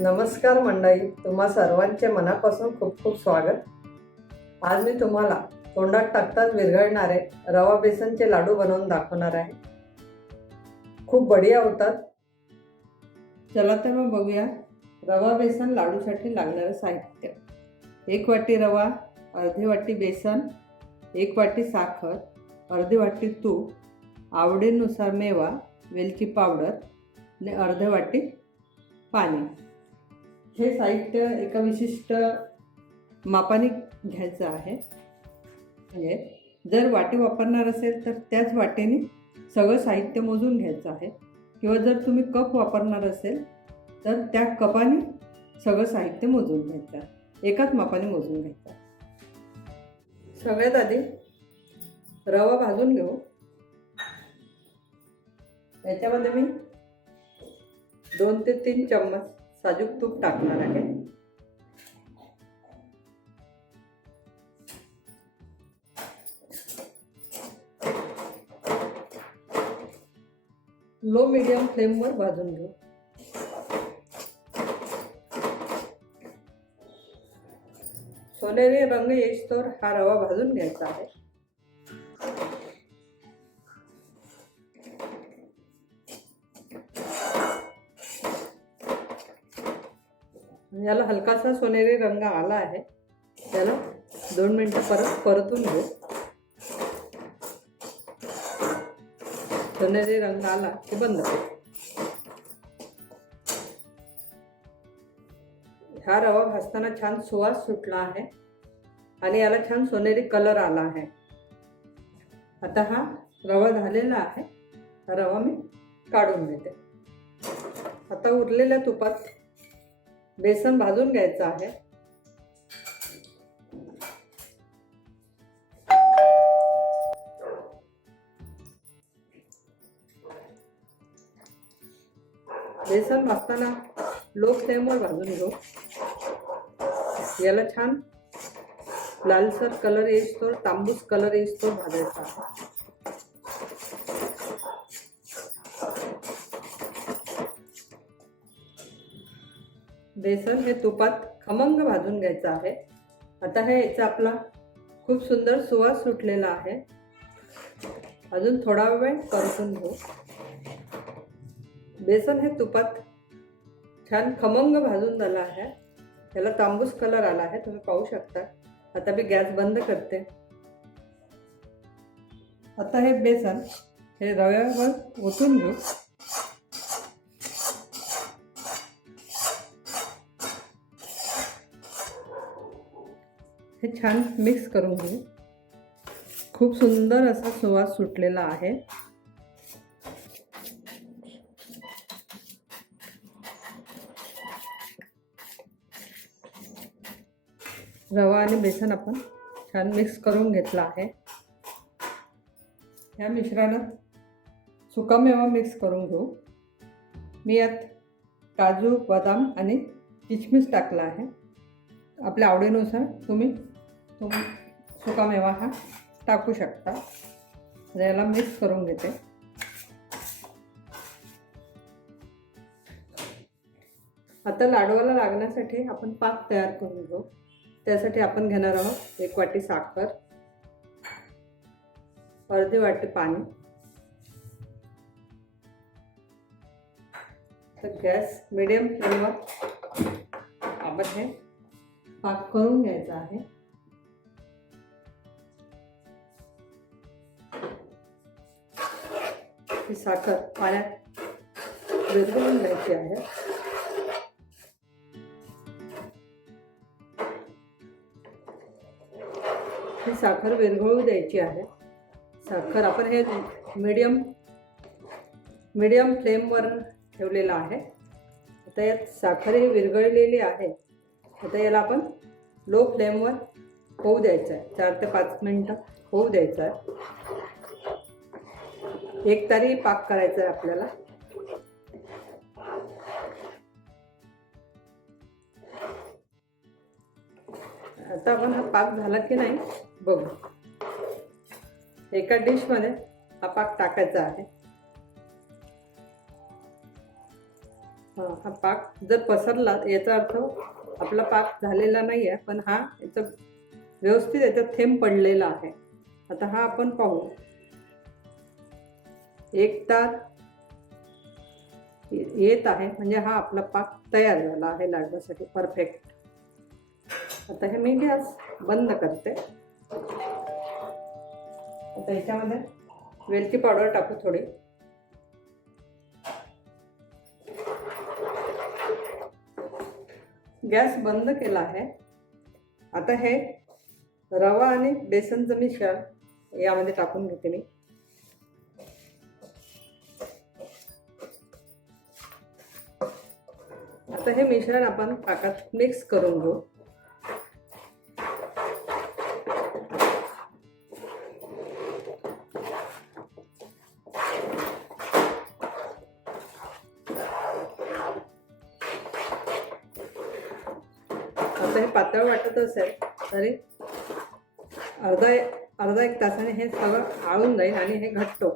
नमस्कार मंडळी तुम्हा सर्वांचे मनापासून खूप खूप स्वागत. आज मी तुम्हाला तोंडात टाकताच विरघळणारे रवा बेसनचे लाडू बनवून दाखवणार आहे. खूप बढिया होतात. चला तर मग बघूया रवा बेसन लाडूसाठी लागणारं साहित्य. एक वाटी रवा अर्धी वाटी बेसन एक वाटी साखर अर्धी वाटी तूप आवडीनुसार मेवा वेलची पावडर आणि अर्ध वाटी पाणी. हे साहित्य एका विशिष्ट मापाने घ्यायचं आहे. म्हणजे जर वाटी वापरणार असेल तर त्याच वाटेने सगळं साहित्य मोजून घ्यायचं आहे. किंवा जर तुम्ही कप वापरणार असेल तर त्या कपाने सगळं साहित्य मोजून घ्यायचं एकाच मापाने मोजून घ्यायचं सगळ्यात आधी रवा भाजून घेऊ. याच्यामध्ये मी दोन ते तीन चम्मच साजूक तूप टाकणार आहे. लो मिडियम फ्लेमवर भाजून घेऊ. सोनेरी रंग येईस्तोवर हा रवा भाजून घ्यायचा आहे. याला हलकासा सोनेरी रंग आला आहे. त्याला दोन मिनटं परत परतून घेऊ. सोनेरी रंग आला की बंद करू. हा रवा भाजताना छान सुवास सुटला आहे आणि याला छान सोनेरी कलर आला आहे. आता हा रवा झालेला आहे. हा रवा मी काढून घेते. आता उरलेल्या तुपात बेसन भाजून घ्यायचं आहे. बेसन भाजताना लो फ्लेमवर भाजून घेऊ. याला छान लालसर कलर येईस्तोवर तांबूस कलर येईस्तोवर भाजायचा बेसन हे तुपात खमंग भाजून घ्यायचं आहे. आता हे याचा आपला खूप सुंदर सुवास सुटलेला आहे. अजून थोडा वेळ परतून घेऊ. बेसन हे तुपात छान खमंग भाजून झालं आहे. त्याला तांबूस कलर आला आहे. तुम्ही पाहू शकता. आता मी गॅस बंद करते. आता हे बेसन हे रव्यावर ओतून घेऊ. हे छान मिक्स करून घेऊ. खूप सुंदर असा सुवास सुटलेला आहे. रवा आणि बेसन आपण छान मिक्स करून घेतला आहे. ह्या मिश्रणात सुकामेवा मिक्स करून घेऊ. मी यात काजू बदाम आणि किशमिश टाकला आहे. आपल्या आवडीनुसार तुम्ही तुम्ही सुकामेवा हा टाकू शकता. याला मिक्स करून घेते. आता लाडवाला लागण्यासाठी आपण पाक तयार करून घेऊ. त्यासाठी आपण घेणार आहोत एक वाटी साखर अर्धी वाटी पाणी तर गॅस मिडियम फ्लेमवर आपण हे पाक करून घ्यायचा आहे. ही साखर पाण्यात विरघळून घ्यायची आहे. ही साखर विरघळू द्यायची आहे. साखर आपण हे मीडियम मीडियम फ्लेमवर ठेवलेलं आहे. आता यात साखर ही विरघळलेली आहे. आता याला आपण लो फ्लेमवर होऊ द्यायचं आहे. चार ते पाच मिनटं होऊ द्यायचं आहे. एक तारी पाक करायचा आहे आपल्याला. आता आपण हा पाक झाला की नाही बघू. एका डिशमध्ये हा पाक टाकायचा आहे. हा हा पाक जर पसरला याचा अर्थ आपला पाक झालेला नाही आहे पण हा याचा व्यवस्थित याच्यात थेंब पडलेला आहे. आता हा आपण पाहू. एक तार ये- येत आहे म्हणजे हा आपला पाक तयार झाला आहे लाडवासाठी. परफेक्ट आता हे मी गॅस बंद करते. आता याच्यामध्ये वेलची पावडर टाकू थोडी. गॅस बंद केला आहे. आता हे रवा आणि बेसनचं मिश्रण यामध्ये टाकून घेते मी. आता हे मिश्रण आपण पाकात मिक्स करून घेऊ. आता हे पातळ वाटत असेल तरी अर्धा अर्धा एक तासाने हे सगळं आळून जाईल आणि हे घट्टो.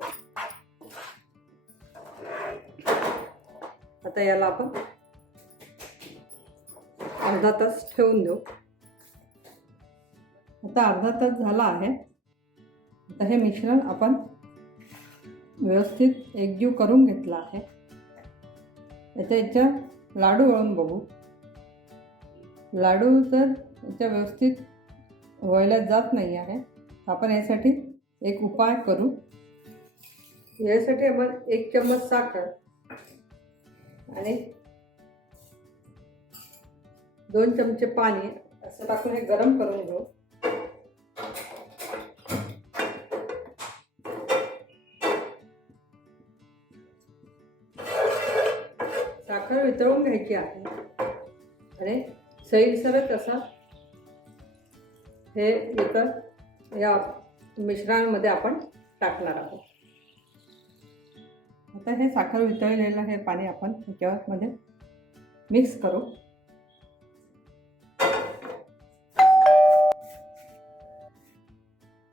आता याला आपण अर्धा तास ठेवून देऊ. आता अर्धा तास झाला आहे. आता हे मिश्रण आपण व्यवस्थित एकजीव करून घेतला आहे. याच्या याच्या लाडू वळून बघू. लाडू तर त्या व्यवस्थित व्हायला जात नाही आहे. आपण यासाठी एक उपाय करू. यासाठी आपण एक चम्मच साखर आणि दोन चमचे पाणी असं टाकून हे गरम करून घेऊ. साखर वितळून घ्यायची आहे. आणि सैलसरच असा हे इथं या मिश्रणामध्ये आपण टाकणार आहोत. आता हे साखर वितळलेलं हे पाणी आपण ह्याच्यामध्ये मिक्स करू.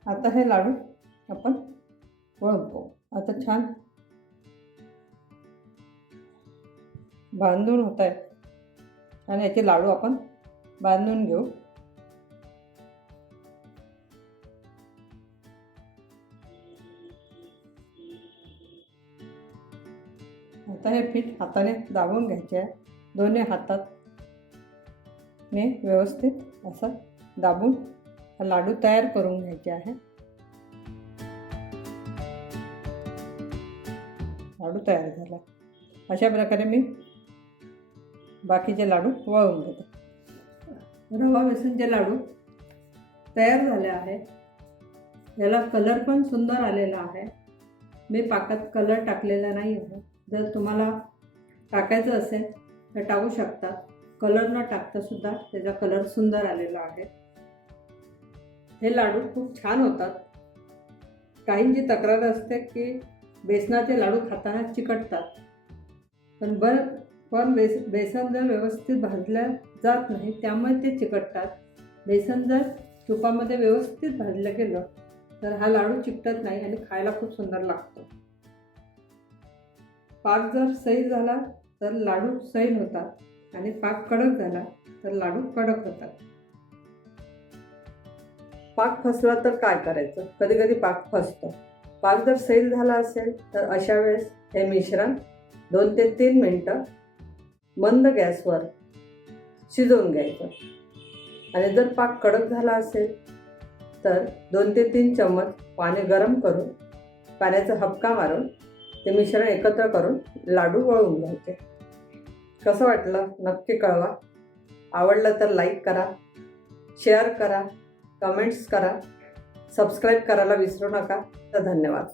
आता हे लाडू आपण वळवतो. आता छान बांधून होत आहे आणि याचे लाडू आपण बांधून घेऊ. आता हे पीठ हाताने दाबून घ्यायचे आहे. दोन्ही हातात ने व्यवस्थित असं दाबून लाडू तयार करून घ्यायचे आहे. लाडू तयार झाला. अशा प्रकारे मी बाकीचे लाडू वळून घेते. रवा बेसनचे लाडू तयार झाले आहेत. याला कलर पण सुंदर आलेला आहे. मी पाकात कलर टाकलेला नाही आहे. जर तुम्हाला टाकायचं असेल तर टाकू शकता. कलर न टाकता सुद्धा त्याचा कलर सुंदर आलेला आहे. हे लाडू खूप छान होतात. काहींची तक्रार असते की बेसनाचे लाडू खाताना चिकटतात. पण बरं पण बेस बेसन जर व्यवस्थित भाजलं जात नाही त्यामुळे ते चिकटतात. बेसन जर तुपामध्ये व्यवस्थित भाजलं गेलं तर हा लाडू चिकटत नाही आणि खायला खूप सुंदर लागतो. पाक जर सैल झाला तर लाडू सैल होतात. आणि पाक कडक झाला तर लाडू कडक होतात. पाक फसला तर काय करायचं? कधी कधी पाक फसतो. पाक जर सैल झाला असेल तर अशा वेळेस हे मिश्रण दोन ते तीन मिनटं मंद गॅसवर शिजवून घ्यायचं. आणि जर पाक कडक झाला असेल तर दोन ते तीन चम्मच पाणी गरम करून पाण्याचा हबका मारून ते मिश्रण एकत्र करून लाडू वळून घ्यायचे. कसं वाटलं? नक्की कळवा. आवडलं तर लाईक करा शेअर करा कमेंट्स करा सबस्क्राईब करायला विसरू नका. तर धन्यवाद.